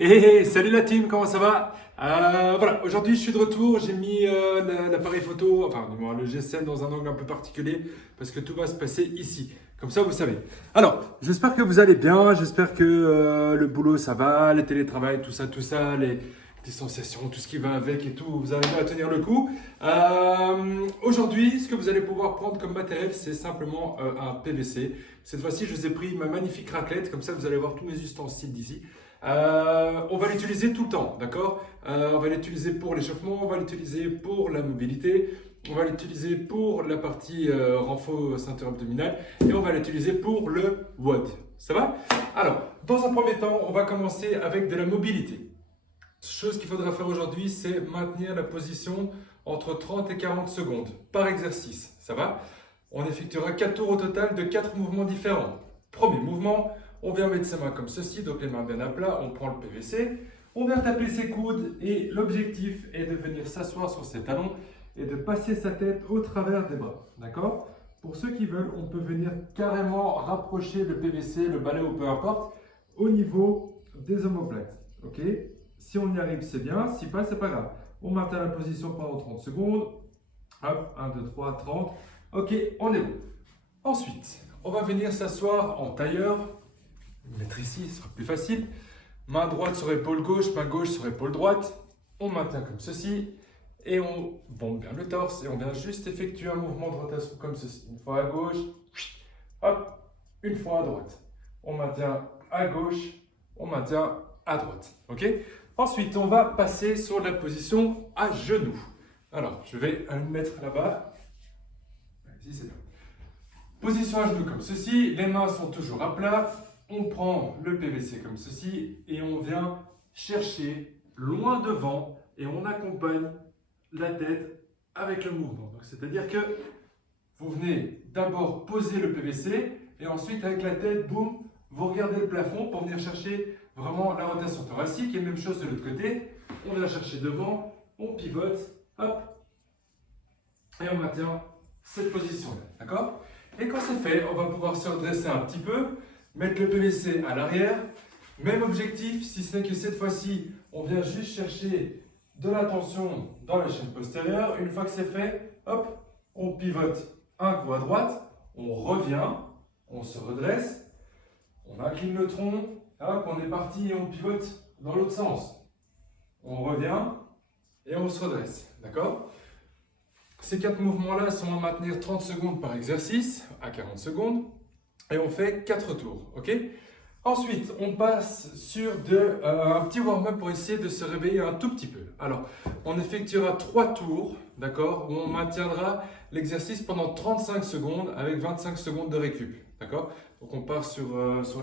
Hey, salut la team, comment ça va? Voilà, aujourd'hui je suis de retour, j'ai mis l'appareil photo, enfin du moins le GSM dans un angle un peu particulier parce que tout va se passer ici, comme ça vous savez. Alors, j'espère que vous allez bien, j'espère que le boulot ça va, le télétravail, tout ça, les distanciations, tout ce qui va avec et tout, vous arrivez à tenir le coup. Aujourd'hui, ce que vous allez pouvoir prendre comme matériel, c'est simplement un PVC. Cette fois-ci, je vous ai pris ma magnifique raclette, comme ça vous allez voir tous mes ustensiles d'ici. On va l'utiliser tout le temps, d'accord? On va l'utiliser pour l'échauffement, on va l'utiliser pour la mobilité, on va l'utiliser pour la partie renfort ceinture abdominale et on va l'utiliser pour le WOD. Ça va? Alors, dans un premier temps, on va commencer avec de la mobilité. Chose qu'il faudra faire aujourd'hui, c'est maintenir la position entre 30 et 40 secondes par exercice. Ça va? On effectuera 4 tours au total de 4 mouvements différents. Premier mouvement, on vient mettre ses mains comme ceci, donc les mains bien à plat, on prend le PVC, on vient taper ses coudes et l'objectif est de venir s'asseoir sur ses talons et de passer sa tête au travers des bras. D'accord? Pour ceux qui veulent, on peut venir carrément rapprocher le PVC, le balai ou peu importe, au niveau des omoplates. Ok? Si on y arrive, c'est bien. Si pas, c'est pas grave. On maintient la position pendant 30 secondes. Hop, 1, 2, 3, 30. Ok, on est bon. Ensuite, on va venir s'asseoir en tailleur. Mettre ici, ce sera plus facile. Main droite sur épaule gauche, main gauche sur épaule droite. On maintient comme ceci. Et on bombe bien le torse. Et on vient juste effectuer un mouvement de rotation comme ceci. Une fois à gauche. Hop, une fois à droite. On maintient à gauche. On maintient à droite. Ok? Ensuite, on va passer sur la position à genoux. Alors, je vais le mettre là-bas. Ici, c'est bien. Position à genoux comme ceci. Les mains sont toujours à plat. On prend le PVC comme ceci et on vient chercher loin devant et on accompagne la tête avec le mouvement. Donc, c'est-à-dire que vous venez d'abord poser le PVC et ensuite avec la tête, boum, vous regardez le plafond pour venir chercher vraiment la rotation thoracique et même chose de l'autre côté. On vient chercher devant, on pivote, hop, et on maintient cette position-là, d'accord? Et quand c'est fait, on va pouvoir se redresser un petit peu, mettre le PVC à l'arrière. Même objectif, si ce n'est que cette fois-ci, on vient juste chercher de la tension dans la chaîne postérieure. Une fois que c'est fait, hop, on pivote un coup à droite, on revient, on se redresse, on incline le tronc, hop, on est parti et on pivote dans l'autre sens. On revient et on se redresse, d'accord? Ces 4 mouvements-là sont à maintenir 30 secondes par exercice, à 40 secondes, et on fait 4 tours, ok? Ensuite, on passe sur un petit warm-up pour essayer de se réveiller un tout petit peu. Alors, on effectuera 3 tours, d'accord, où on maintiendra l'exercice pendant 35 secondes avec 25 secondes de récup, d'accord? Donc, on part sur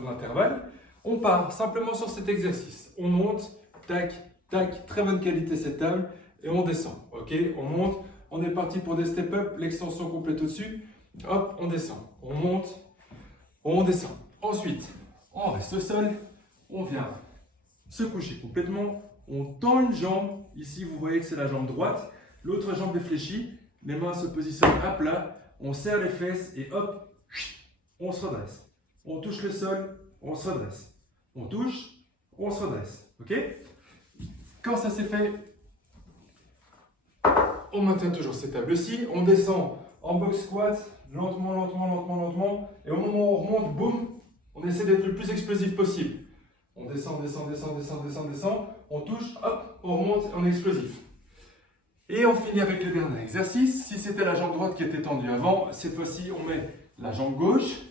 l'intervalle. On part simplement sur cet exercice. On monte, tac, tac, très bonne qualité cette table, et on descend, ok? On monte, on est parti pour des step-up, l'extension complète au-dessus, hop, on descend, on monte, on descend. Ensuite, on reste au sol, on vient se coucher complètement, on tend une jambe, ici vous voyez que c'est la jambe droite, l'autre jambe est fléchie, les mains se positionnent à plat, on serre les fesses et hop, on se redresse. On touche le sol, on se redresse. On touche, on se redresse. Ok? Quand ça c'est fait, on maintient toujours cette table-ci, on descend en box squat, lentement, lentement, lentement, lentement, et au moment où on remonte, boum, on essaie d'être le plus explosif possible. On descend, descend, descend, descend, descend, descend, on touche, hop, on remonte, on est explosif. Et on finit avec le dernier exercice. Si c'était la jambe droite qui était tendue avant, cette fois-ci, on met la jambe gauche,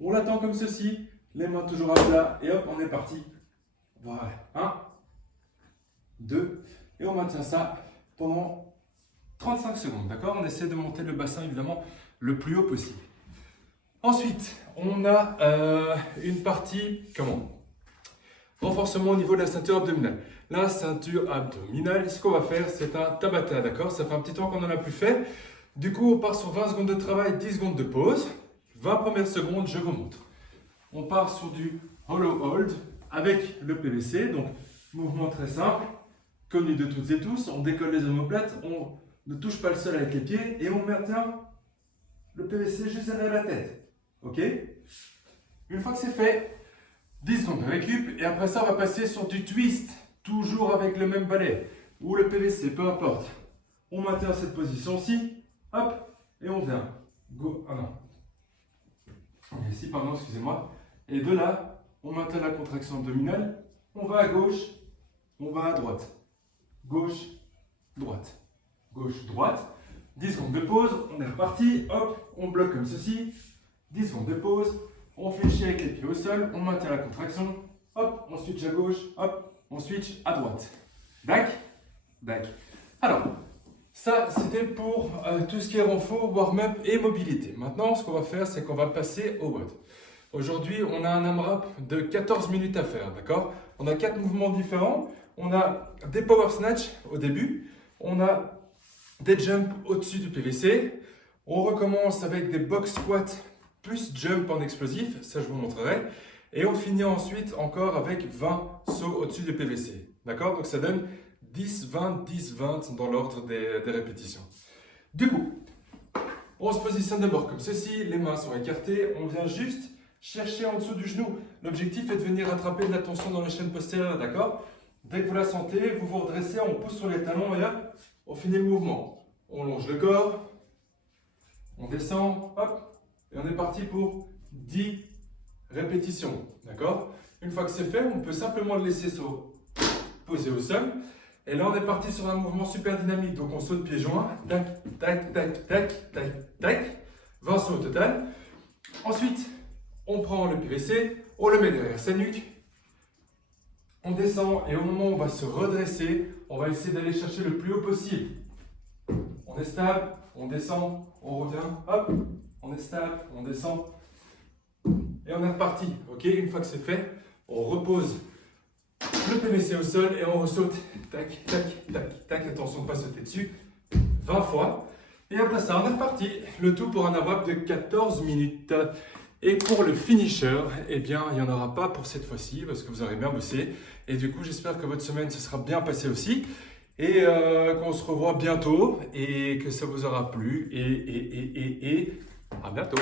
on l'attend comme ceci, les mains toujours à plat, et hop, on est parti. Voilà, 1, 2, et on maintient ça pendant 35 secondes, d'accord? On essaie de monter le bassin, évidemment, le plus haut possible. Ensuite, on a une partie, renforcement au niveau de la ceinture abdominale. La ceinture abdominale, ce qu'on va faire, c'est un Tabata, d'accord? Ça fait un petit temps qu'on n'en a plus fait. Du coup, on part sur 20 secondes de travail, 10 secondes de pause. 20 premières secondes, je vous montre. On part sur du hollow hold avec le PVC, donc mouvement très simple, connu de toutes et tous. On décolle les omoplates, on ne touche pas le sol avec les pieds et on maintient le PVC juste derrière la tête. Ok? Une fois que c'est fait, 10 secondes de récup. Et après ça, on va passer sur du twist. Toujours avec le même balai. Ou le PVC, peu importe. On maintient cette position-ci. Hop. Et on vient. Go. Ah non. Ici, pardon, excusez-moi. Et de là, on maintient la contraction abdominale. On va à gauche. On va à droite. Gauche, droite. Gauche, droite. 10 secondes de pause. On est reparti. Hop. On bloque comme ceci. 10 secondes de pause. On fléchit avec les pieds au sol. On maintient la contraction. Hop. On switch à gauche. Hop. On switch à droite. Dac. Dac. Alors, ça, c'était pour tout ce qui est renfort, warm-up et mobilité. Maintenant, ce qu'on va faire, c'est qu'on va passer au WOD. Aujourd'hui, on a un AMRAP de 14 minutes à faire, d'accord? On a 4 mouvements différents. On a des power snatch au début. On a des jumps au-dessus du PVC. On recommence avec des box squats plus jump en explosif. Ça, je vous montrerai. Et on finit ensuite encore avec 20 sauts au-dessus du PVC. D'accord? Donc, ça donne 10, 20, 10, 20 dans l'ordre des répétitions. Du coup, on se positionne d'abord comme ceci. Les mains sont écartées. On vient juste chercher en dessous du genou. L'objectif est de venir attraper de la tension dans les chaînes postérieures, d'accord? Dès que vous la sentez, vous vous redressez, on pousse sur les talons et là, on finit le mouvement. On longe le corps, on descend, hop, et on est parti pour 10 répétitions, d'accord? Une fois que c'est fait, on peut simplement le laisser se poser au sol. Et là, on est parti sur un mouvement super dynamique. Donc, on saute pieds joints, tac, tac, tac, tac, tac, tac, 20 sauts au total. Ensuite, on prend le PVC, on le met derrière sa nuque, on descend et au moment où on va se redresser, on va essayer d'aller chercher le plus haut possible. On est stable, on descend, on revient, hop, on est stable, on descend et on est reparti. Ok, une fois que c'est fait, on repose le PVC au sol et on ressaute, tac, tac, tac, tac, attention de ne pas sauter dessus, 20 fois. Et après ça, on est reparti. Le tout pour un AMRAP de 14 minutes. Et pour le finisher, eh bien, il n'y en aura pas pour cette fois-ci parce que vous aurez bien bossé. Et du coup, j'espère que votre semaine se sera bien passée aussi. Et qu'on se revoit bientôt et que ça vous aura plu. Et à bientôt.